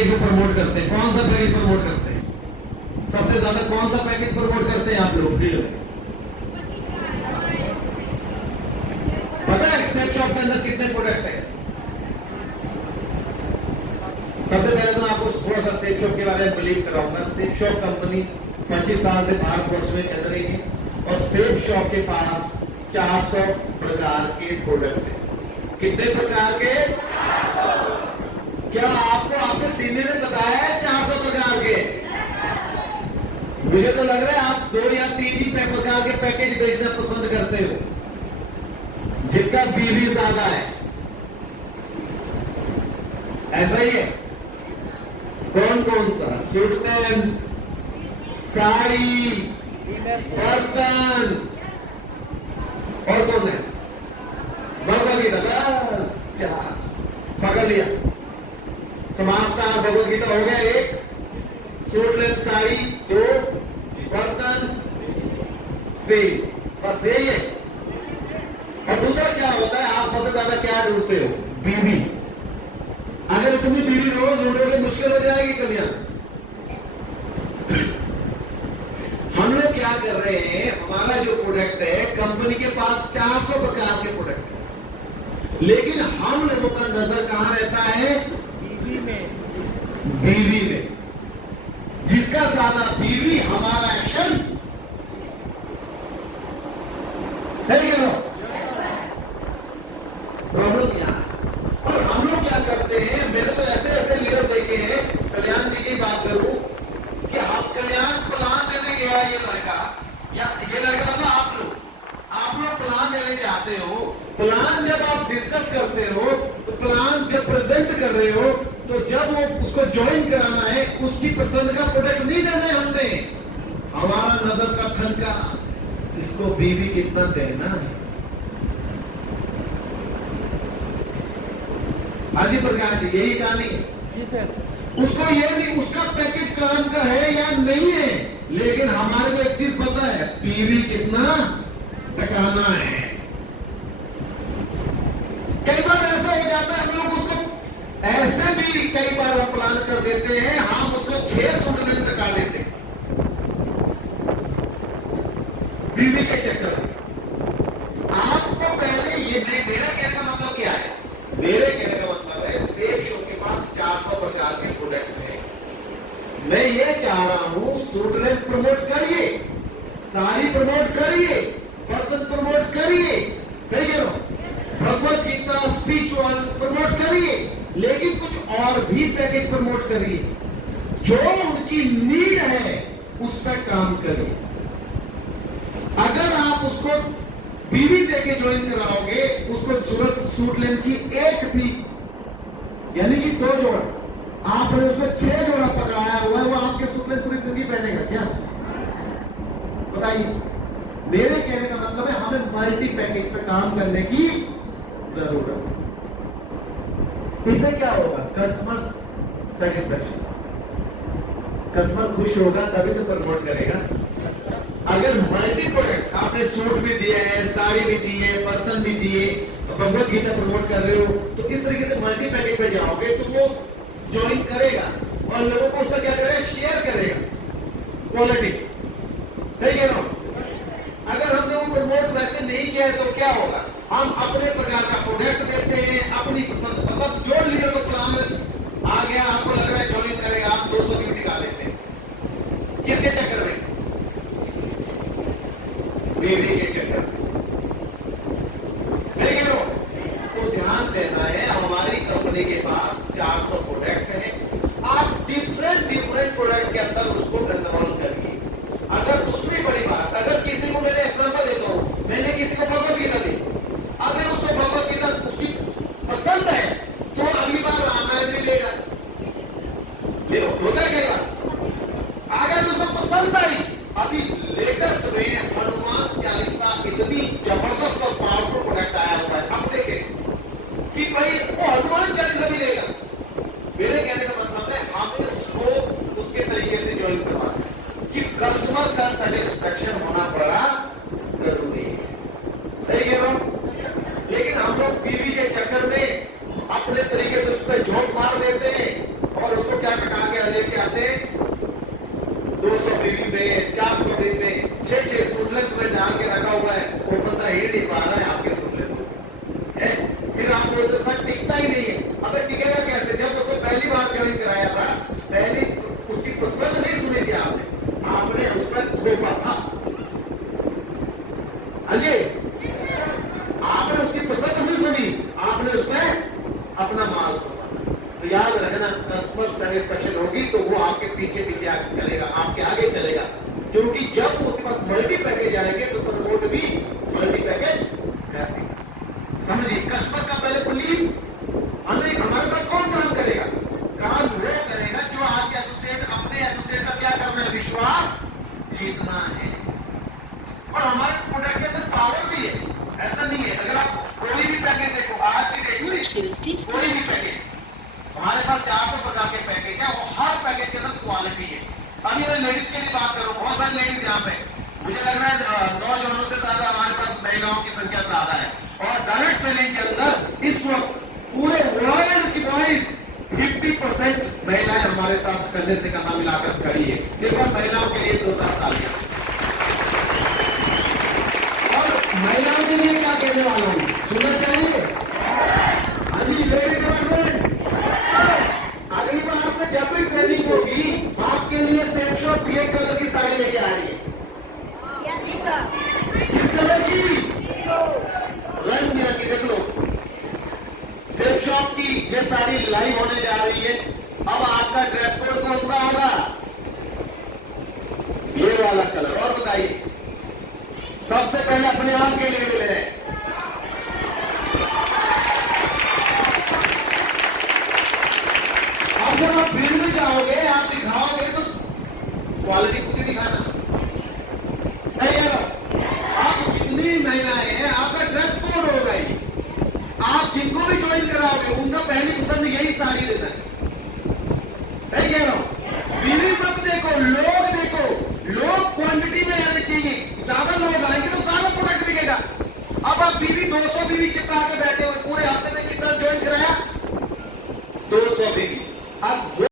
Package को promote करते हैं? कौन सा पैकेज प्रमोट करते हैं? सबसे ज्यादा कौन सा पैकेज प्रमोट करते हैं आप लोग फील्ड में? पता है एक्सेप्ट शॉप के अंदर कितने प्रोडक्ट हैं? सबसे पहले तो आपको थोड़ा सा सेफ शॉप के बारे में बिलीव कराऊंगा। सेफ शॉप कंपनी 25 साल से भारतवर्ष में चल रही है और सेफ शॉप के पास 400 प्रकार के प्रोडक्ट हैं। कितने प्रकार के? क्या आपको आपके सीनियर ने बताया है 400 प्रकार के? मुझे तो लग रहा है आप 2 या 3 ही प्रकार के पैकेज बेचना पसंद करते हो, जिसका बीवी ज्यादा है। ऐसा ही है? कौन कौन सा? सूटन, साड़ी, बर्तन और कौन है? भगवद गीता। बस 4 पकड़ लिया। समाजकार भगवद गीता हो गया 1, सूटन साड़ी 2, बर्तन 3, बस यही है। और दूसरा क्या होता है? आप सबसे ज्यादा क्या ढूंढते हो? बीवी। अगर तुम्हें बीवी रोज ढूंढोगे मुश्किल हो जाएगी कल्याण। हम लोग क्या कर रहे हैं? हमारा जो प्रोडक्ट है, कंपनी के पास 400 प्रकार के प्रोडक्ट है, लेकिन हम लोगों का नजर कहां रहता है? बीवी में। बीवी में। जिसका ज्यादा बीवी, हमारा एक्शन। सही कह रहा हूं? प्रॉब्लम यहां। और हम लोग क्या करते हैं? मैंने तो ऐसे ऐसे लीडर देखे हैं, कल्याण जी की बात करूं कि आप कल्याण प्लान देने गया ये लड़का, या ये लड़का मतलब आप लोग प्लान देने जाते हो। प्लान जब आप डिस्कस करते हो, तो प्लान जब प्रेजेंट कर रहे हो, तो जब वो उसको ज्वाइन कराना है, उसकी पसंद का प्रोडक्ट नहीं देना है हमने। हमारा नजर का ठनका, इसको बीवी कितना देना है। हाजी प्रकाश, यही कहानी है जी सर। उसको ये नहीं, उसका पैकेज काम का है या नहीं है, लेकिन हमारे को एक चीज पता है, बीवी कितना टकाना है। कई बार ऐसा हो जाता है, हम लोग उसको ऐसे भी कई बार हम प्लान कर देते हैं, हम उसको 6 सूट टका लेते हैं बीवी के चक्कर में। आपको पहले ये मेरा कहने का मतलब क्या है? मेरे कहने का मतलब है, सेफ शॉप के पास 400 प्रकार के प्रोडक्ट हैं। मैं ये चाह रहा हूं, सूटलेस प्रमोट करिए, साड़ी प्रमोट करिए, बर्तन प्रमोट करिए, सही कह रहा हूं, भगवद गीता स्पिरिचुअल प्रमोट करिए, लेकिन कुछ और भी पैकेज प्रमोट करिए। जो उनकी नीड है उस पर काम करिए। अगर आप उसको बीवी देके ज्वाइन कराओगे, उसको जरूरत सूट लेने की 1 थी, यानी कि 2 जोड़ा, आपने उसको 6 जोड़ा पकड़ाया हुआ है, वो आपके सूट लेन पूरी जिंदगी पहनेगा क्या? बताइए। मेरे कहने का मतलब है, हमें मल्टी पैकेज पे काम करने की जरूरत है। इससे क्या होगा? Customer satisfaction. कस्टमर खुश होगा तभी तो प्रमोट करेगा। अगर मल्टी प्रोडक्ट आपने सूट भी दिए हैं, साड़ी भी दी है, बर्तन भी दिए, भगवद गीता प्रमोट कर रहे हो, तो इस तरीके से मल्टी पैकेज पे जाओगे तो वो ज्वाइन करेगा और लोगों को उसका क्या करेगा? शेयर करेगा क्वालिटी। सही कह रहा हूं? अगर हमने वो प्रमोट वैसे नहीं किया है तो क्या होगा? हम अपने प्रकार का प्रोडक्ट देते हैं, अपनी पसंद। मतलब जो लीडर को प्लान में आ गया, आपको लग रहा है ज्वाइन करेगा, आप 200 भी दिखा देते हैं। किसके चक्कर में? बीवी के चक्कर में। सही कह रहा हूं? तो ध्यान देना है, हमारी कंपनी के पास 400 प्रोडक्ट है। आप डिफरेंट प्रोडक्ट के अंदर उसको कन्वर्ट करिए। अगर दूसरी बड़ी बात, अगर किसी को, मैंने एग्जांपल देता हूं, मैंने किसी को भगवद गीता दी, अगर उसको भगवद गीता उसकी पसंद है तो अगली बार रामायण भी लेगा। ये होता है कई बार। अगर उसको पसंद आई, अभी लेटेस्ट में हनुमान चालीसा इतनी जबरदस्त और पावरफुल प्रोडक्ट आया हुआ है, अब देखे कि भाई वो हनुमान चालीसा भी लेगा। मेरे कहने का मतलब है, हमने उसको उसके तरीके से ज्वाइन करवाना कि कस्टमर का सेटिस्फैक्शन होना बड़ा जरूरी है। सही कह रहा हूं? लेकिन हम लोग बीवी के चक्कर में अपने तरीके से उस पर झोंक मार देते हैं और उसको क्या आते 200 बीबी में, 400 बीबी में 6 सूटलेट में डाल के रखा हुआ है, वो बंदा हिल नहीं पा रहा है आपके सूटलेट में। फिर आप बोलते सर टिकता ही नहीं है। अबे टिकेगा कैसे? जब उसको पहली बार ज्वाइन कराया था, पहली उसकी पसंद नहीं सुनी थी आपने उस पर थोपा था। हाँ जी, आपने उसकी पसंद नहीं सुनी, आपने उसमें अपना माल थोपा। तो याद रखना, कस्टमर सेटिस्फेक्शन होगी तो वो आपके पीछे पीछे आगे चलेगा, आपके आगे चलेगा, क्योंकि जब उसके पास मल्टी पैकेज आएंगे तो प्रमोट भी मल्टी पैकेज करेगा। समझिए, कस्टमर का पहले बिलीव, हमें हमारे साथ कौन काम करेगा? काम वो करेगा जो आपके एसोसिएट, अपने एसोसिएट का क्या करना है? विश्वास जीतना है। और हमारे प्रोडक्ट के अंदर पावर भी है, ऐसा नहीं है। अगर आप कोई भी पैकेज देखो, आज की डेट में कोई भी पैकेज, हमारे पास 400 प्रकार के पैकेज है, और हर पैकेज के अंदर क्वालिटी है। अभी मैं लेडीज के लिए बात करूं, बहुत सारी लेडीज यहाँ पे, मुझे लग रहा है नौजवानों से ज्यादा हमारे पास महिलाओं की संख्या ज्यादा है। और डायरेक्ट सेलिंग के अंदर इस वक्त पूरे वर्ल्ड की वाइज 50% महिलाएं हमारे साथ कंधे से कंधा मिलाकर खड़ी है। एक बार महिलाओं के लिए जोरदार तालियां। और महिलाओं के लिए क्या कहने वाला हूं, सुनना चाहिए? हाँ जी, लेडीज डिपार्टमेंट, अगली बार से जब भी ट्रेनिंग होगी, आपके लिए सेम शॉप ये कलर की साड़ी लेके आ रही है। किस कलर की? रंग बिरंगी। देख लो, सेम शॉप की ये साड़ी लाइव होने जा रही है। अब आपका ड्रेस कोड कौन सा होगा? ये वाला कलर। और बताइए, सबसे पहले अपने आप के लिए ले रहे हैं। अब जब आप भीड़ में जाओगे, आप दिखाओगे तो क्वालिटी खुद ही दिखाना। सही है? आप जितनी महिलाएं हैं, आपका ड्रेस कोड होगा ही। आप जिनको भी ज्वाइन कराओगे, उनका पहली पसंद यही साड़ी देना है। सही कह रहा हूं? बीवी मत देखो, लोग देखो। लोग क्वांटिटी में आने चाहिए, ज्यादा लोग आएंगे तो ज्यादा प्रोडक्ट बिकेगा। अब आप बीवी 200 बीवी चिपका के बैठे हुए, पूरे हफ्ते में कितना ज्वाइन कराया? 200 बीवी। अब